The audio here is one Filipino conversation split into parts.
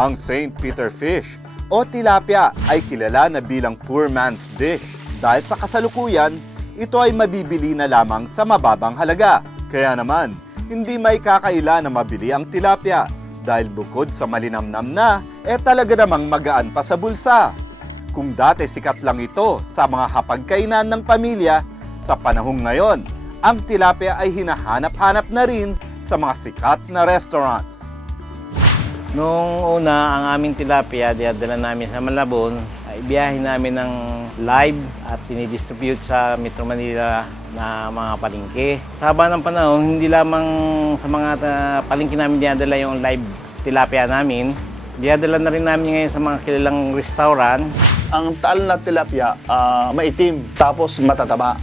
Ang St. Peter fish o tilapia ay kilala na bilang poor man's dish dahil sa kasalukuyan, ito ay mabibili na lamang sa mababang halaga. Kaya naman, hindi may kakaila na mabili ang tilapia dahil bukod sa malinamnam na, talaga namang magaan pa sa bulsa. Kung dati sikat lang ito sa mga hapagkainan ng pamilya, sa panahong ngayon, ang tilapia ay hinahanap-hanap na rin sa mga sikat na restaurants. Noong una, ang aming tilapia, dinadala namin sa Malabon, ay biyahe namin ng live at dinidistribute sa Metro Manila na mga palengke. Sa haba ng panahon, hindi lamang sa mga palengke namin dinadala yung live tilapia namin, dinadala na rin namin ngayon sa mga kilalang restaurant. Ang taal na tilapia, maitim, tapos matataba.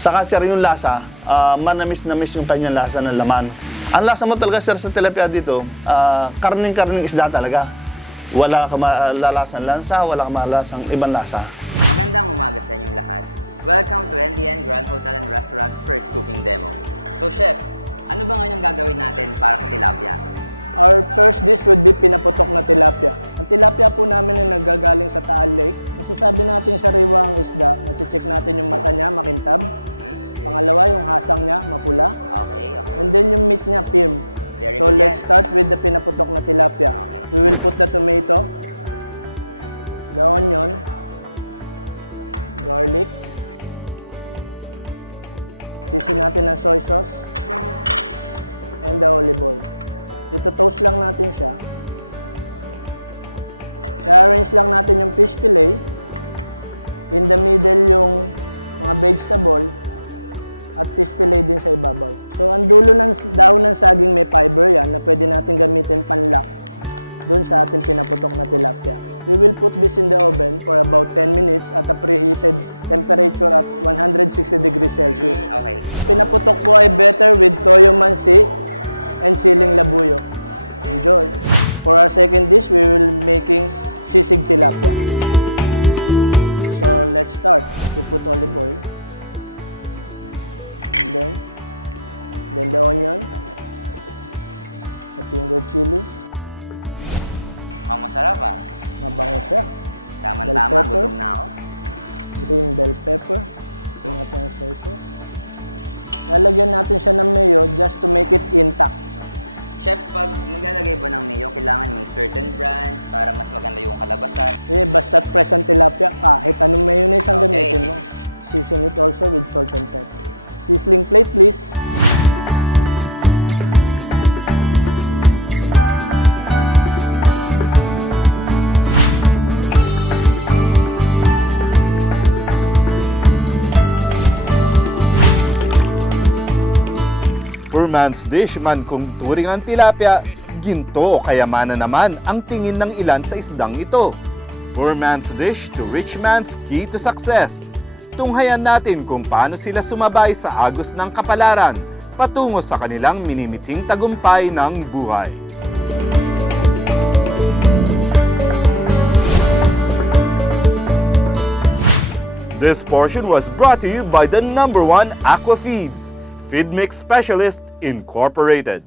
Saka sir, yung lasa, manamis-namis yung kanyang lasa ng laman. Ang lasa mo talaga sir sa tilapia dito, karning-karning isda talaga. Wala ka malalasang lansa, wala ka malalasang ibang lasa. Magandang umaga sa inyong lahat. Welcome to NDN Grand Hotel and Restaurant's first cooking demo. So chef, ano ba ngayon gagawin natin para sa tilapia? Our first dish would be pinaputok na tilapia. Ang tilapia po namin ay nagagaling sa Taal Lake. Masasabi natin sariwa ang isda. Mache-check natin yung mata niya, makintab. Pangalawa, yung hasang niya, mapula. Okay. And then yung meat niya, firm. Very So good let's yan. start with the pinaputok na tilapia. Okay. We will put the tomato, the onion, garlic. Season natin ng soy sauce, and the olive oil. Ito toast lang natin siya. I-arrange lang natin yung fish fillet. In the middle yung mga vegetable at fish fillet din sa ibabaw. So ang dulo ng dahon ng saging may fiber yan na pwede natin gamitin panlock doon sa ating pinaputok na tilapia. We will put this in the oven for about 10 minutes at a preheated temperature at 160 degrees Celsius. Okay. Pinaputok po ay better with toyo mansi and siling labuyo. Enjoy! For our second dish, we will making sisig tilapia. So let's start. We put olive oil. And then the onion. The finger chili. Masarap ah. Mabango siya. Tama-tama, Bell pepper. gutom na ako. Green bell pepper. Ito natin ang soy sauce. Lalagyan natin siya ng mayo just to make it intact. Chef, pag maglalagay ba ng mayo, kailangan may certain brand para mas maganda yung kalabasan. Basta't fresh ang tilapia, kahit anong mayonnaise ang Okay. gamitin mo. Season it also with salt and pepper. Sizzling plate, please. Poor man's dish man kung turing ang tilapia, ginto o kayamanan naman ang tingin ng ilan sa isdang ito. Poor man's dish to rich man's key to success. Tunghayan natin kung paano sila sumabay sa agos ng kapalaran patungo sa kanilang minimiting tagumpay ng buhay. This portion was brought to you by the #1 Aqua Feeds, Feed Mix Specialist Incorporated.